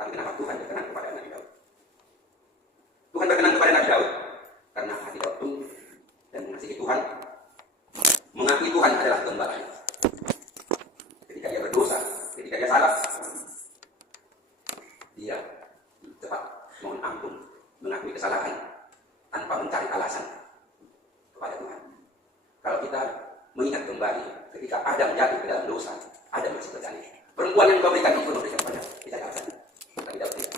Tapi kenapa Tuhan berkenan kepada Nabi Daud? Tuhan berkenan kepada Nabi Daud karena hati Daud tunduk dan mengasihi Tuhan, mengakui Tuhan adalah gembalanya. Ketika dia berdosa, ketika dia salah, dia cepat mohon ampun, mengakui kesalahan tanpa mencari alasan kepada Tuhan. Kalau kita mengingat kembali ketika Adam jatuh ke dalam dosa, Adam masih bertanya, perempuan yang kau berikan itu memberikan pada kita alasan. Tapi Daud tidak.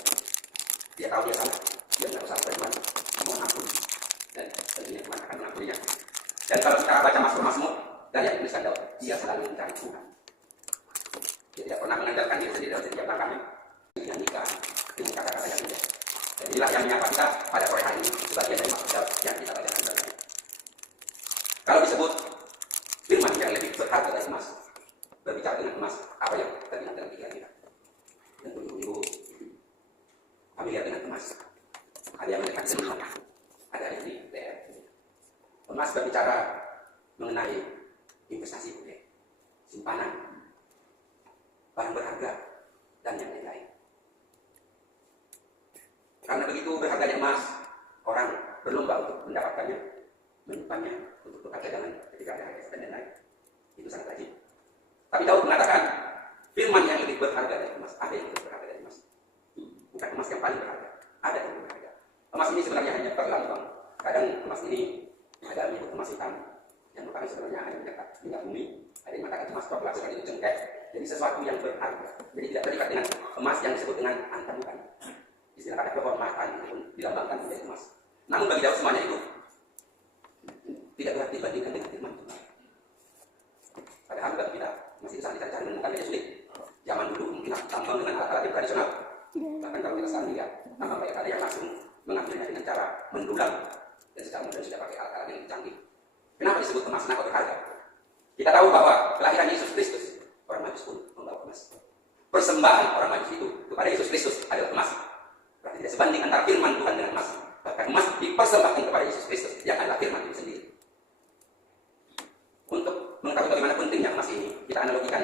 Dia tahu dia salah, dia tidak usah berbuat, mohon ampun, dan tentunya Tuhan akan mengampuninya. Dan kalau kita baca Mazmur dan yang dituliskan Daud, dia selalu mencari Tuhan. Dia tidak pernah mengandalkan diri sendiri dalam setiap langkahnya. Dia nikah dengan kata-kata yang indah. Dan inilah yang menyapa kita pada sore hari ini sebagian dari maksud yang kita bacakan tadi. Kalau disebut firman yang lebih berharga dari emas, berbicara dengan emas, apa yang terlihat dalam pikiran kita? Dan ibu-ibu familiar dengan emas. Ada yang melihat seni, ada yang di daerah. Emas berbicara mengenai investasi budaya, simpanan, barang berharga, dan yang lain-lain. Karena begitu berharganya emas, orang berlomba untuk mendapatkannya, menyimpannya, untuk bekerja dengan ketika ada harga dan lain-lain. Itu sangat rajin. Tapi Daud mengatakan, firman yang lebih berharga dari emas, ada yang lebih berharga dari emas. Bukan emas yang paling berharga, ada yang lebih berharga. Emas ini sebenarnya hanya terlambang. Kadang emas ini ada menyebut emas hitam, yang bukan sebenarnya hanya minyak bumi. Ada yang mengatakan emas coklat seperti itu cengkeh. Jadi sesuatu yang berharga. Jadi tidak terikat dengan emas yang disebut dengan antamukan. Istilah kata kehormatan itu pun dilambangkan menjadi emas. Namun bagi Daud semuanya itu tidak dapat dibandingkan dengan firman Tuhan. Padahal bagi kita masih bisa dicari-cari menemukannya sulit. Zaman dulu mungkin tambang dengan alat-alat yang tradisional. Bahkan kalau kita sekarang lihat, tambang banyak ada yang langsung mengambilnya dengan cara mendulang. Dan sekarang modern sudah pakai alat-alat yang canggih. Kenapa disebut emas? Kenapa berharga? Kita tahu bahwa kelahiran Yesus Kristus, orang Majus pun membawa emas. Persembahan orang Majus itu kepada Yesus Kristus adalah emas. Berarti tidak sebanding antara firman Tuhan dengan emas. Bahkan emas dipersembahkan kepada Yesus Kristus yang adalah firman itu sendiri. Untuk mengetahui bagaimana pentingnya emas ini, kita analogikan,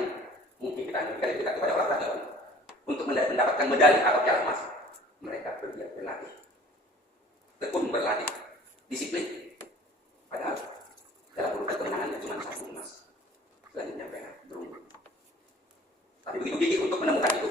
mungkin kita analogikan dekat kepada olahragawan. Untuk mendapatkan medali atau piala emas, mereka bergiat berlatih, tekun berlatih, disiplin. Padahal dalam urutan kemenangannya cuma satu emas, selanjutnya perak, perunggu. Tapi begitu gigih untuk menemukan itu.